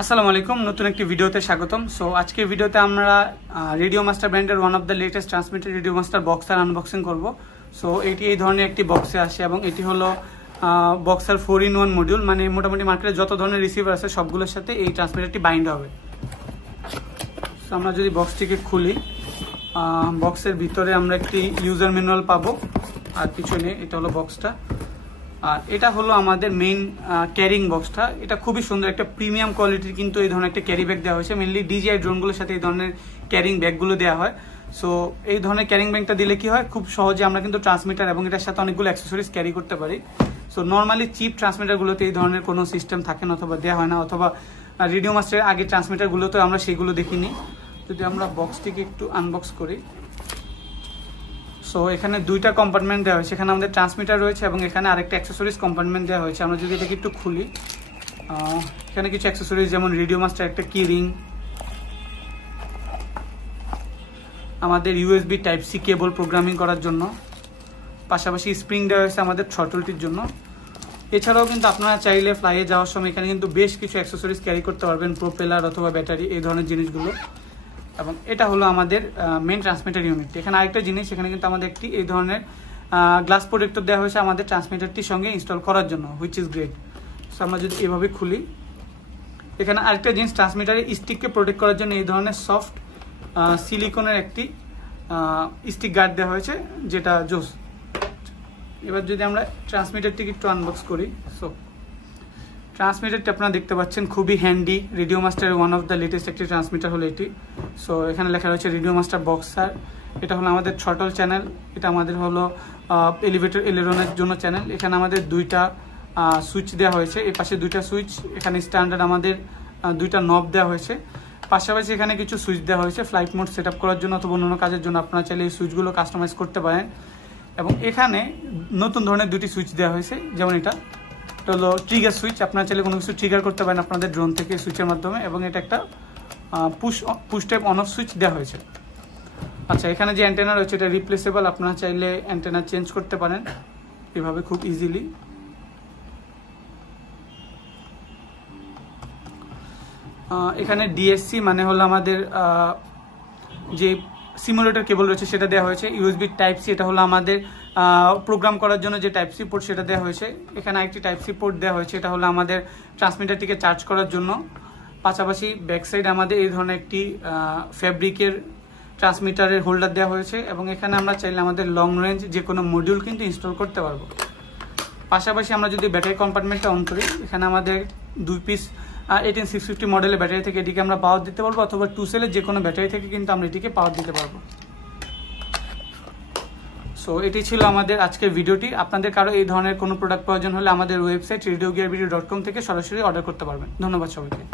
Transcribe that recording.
আসসালামু আলাইকুম, নতুন একটি ভিডিওতে স্বাগতম। সো আজকের ভিডিওতে আমরা রেডিও মাস্টার ব্র্যান্ডের one of the latest transmitter radio master boxer unboxing করব। সো এটি এই ধরনের একটি বক্সে আসে এবং এটি হলো বক্সার 4-in-1 মডিউল, মানে মোটামুটি মার্কেটে যত ধরনের রিসিভার আছে সবগুলোর সাথে এই ট্রান্সমিটারটি বাইন্ড হবে। সো আমরা যদি বক্সটিকে খুলি, বক্সের ভিতরে আমরা একটি ইউজার ম্যানুয়াল পাবো, আর কিছু নেই। এটা হলো বক্সটা, আর এটা হলো আমাদের মেইন ক্যারিং বক্সটা। এটা খুবই সুন্দর, একটা প্রিমিয়াম কোয়ালিটির কিন্তু এই ধরনের একটা ক্যারি ব্যাগ দেওয়া হয়েছে। মেনলি ডিজিআই ড্রোনগুলোর সাথে এই ধরনের ক্যারিং ব্যাগগুলো দেওয়া হয়। সো এই ধরনের ক্যারিং ব্যাগটা দিলে কি হয়, খুব সহজে আমরা কিন্তু ট্রান্সমিটার এবং এটার সাথে অনেকগুলো অ্যাক্সেসরিজ ক্যারি করতে পারি। সো নর্মালি চিপ ট্রান্সমিটারগুলোতে এই ধরনের কোনো সিস্টেম থাকে না অথবা দেওয়া হয় না, অথবা রেডিও মাস্টারের আগে ট্রান্সমিটারগুলোতে আমরা সেগুলো দেখিনি। যদি আমরা বক্সটিকে একটু আনবক্স করি, সো এখানে দুইটা কম্পার্টমেন্ট দেওয়া হয়েছে। এখানে আমাদের ট্রান্সমিটার রয়েছে এবং এখানে আরেকটা অ্যাক্সেসরিজ কম্পার্টমেন্ট দেওয়া হয়েছে। আমরা যদি এটাকে একটু খুলি, এখানে কিছু অ্যাক্সেসরিজ যেমন রেডিও মাস্টার একটা কি রিং, আমাদের USB type C cable programming করার জন্য, পাশাপাশি স্প্রিং দেওয়া হয়েছে আমাদের থ্রটলটির জন্য। এছাড়াও কিন্তু আপনারা চাইলে ফ্লাইয়ে যাওয়ার সময় এখানে কিন্তু বেশ কিছু অ্যাক্সেসরিজ ক্যারি করতে পারবেন, প্রোপেলার অথবা ব্যাটারি, এই ধরনের জিনিসগুলো। এবং এটা হলো আমাদের মেন ট্রান্সমিটার ইউনিট। এখানে আরেকটা জিনিস, এখানে কিন্তু আমাদের একটি এই ধরনের গ্লাস প্রোটেক্টর দেওয়া হয়েছে আমাদের ট্রান্সমিটারটির সঙ্গে ইনস্টল করার জন্য, হুইচ ইজ গ্রেট। সো আমরা যদি এভাবে খুলি, এখানে আরেকটা জিনিস, ট্রান্সমিটারের স্টিককে প্রোটেক্ট করার জন্য এই ধরনের সফট সিলিকনের একটি স্টিক গার্ড দেওয়া হয়েছে, যেটা জোস। এবার যদি আমরা ট্রান্সমিটারটিকে একটু আনবক্স করি, সো ট্রান্সমিটারটি আপনারা দেখতে পাচ্ছেন, খুবই হ্যান্ডি। রেডিও মাস্টারের ওয়ান অফ দ্য লেটেস্ট একটি ট্রান্সমিটার হলো এটি। সো এখানে লেখা রয়েছে রেডিও মাস্টার বক্সার। এটা হলো আমাদের থ্রটল চ্যানেল, এটা আমাদের হলো এলিভেটর এলেরনের জন্য চ্যানেল। এখানে আমাদের দুইটা সুইচ দেওয়া হয়েছে, এই পাশে দুইটা সুইচ। এখানে স্ট্যান্ডার্ড আমাদের দুইটা নব দেওয়া হয়েছে। পাশাপাশি এখানে কিছু সুইচ দেওয়া হয়েছে ফ্লাইট মোড সেট আপ করার জন্য অথবা অন্য কাজের জন্য। আপনারা চাইলে এই সুইচগুলো কাস্টমাইজ করতে পারেন। এবং এখানে নতুন ধরনের দুটি সুইচ দেওয়া হয়েছে, যেমন এটা হলো ট্রিগার সুইচ। আপনারা চাইলে কোনো কিছু ট্রিগার করতে পারেন আপনাদের ড্রোন থেকে সুইচের মাধ্যমে। এবং এটা একটা push type on off switch দেওয়া হয়েছে। আচ্ছা, এখানে যে অ্যান্টেনা রয়েছে এটা রিপ্লেসেবল, আপনারা চাইলে অ্যান্টেনা চেঞ্জ করতে পারেন এভাবে খুব ইজিলি। এখানে ডিএসসি মানে হলো আমাদের যে সিমুলেটর কেবল রয়েছে সেটা দেওয়া হয়েছে। ইউএসবি টাইপ সি, এটা হলো আমাদের প্রোগ্রাম করার জন্য যে টাইপ সি পোর্ট সেটা দেওয়া হয়েছে। এখানে আরেকটি টাইপ সি পোর্ট দেওয়া হয়েছে, এটা হলো আমাদের ট্রান্সমিটারটিকে চার্জ করার জন্য। পাশাপাশি ব্যাক সাইড আমাদের এই ধরনের একটি ফ্যাব্রিকের ট্রান্সমিটারের হোল্ডার দেওয়া হয়েছে। এবং এখানে আমরা চাইলে আমাদের লং রেঞ্জ যে কোনো মডিউল কিন্তু ইনস্টল করতে পারবো। পাশাপাশি আমরা যদি ব্যাটারি কম্পার্টমেন্টটা অন করি, এখানে আমাদের 2 পিস 18650 মডেলের ব্যাটারি থেকে এটিকে আমরা পাওয়ার দিতে পারবো, অথবা 2 সেলের যে কোনো ব্যাটারি থেকে কিন্তু আমরা এটিকে পাওয়ার দিতে পারবো। সো এটি ছিল আমাদের আজকের ভিডিওটি। আপনাদের কারো এই ধরনের কোনো প্রোডাক্ট প্রয়োজন হলে আমাদের ওয়েবসাইট radiogearbd.com থেকে সরাসরি অর্ডার করতে পারবেন। ধন্যবাদ সবাইকে।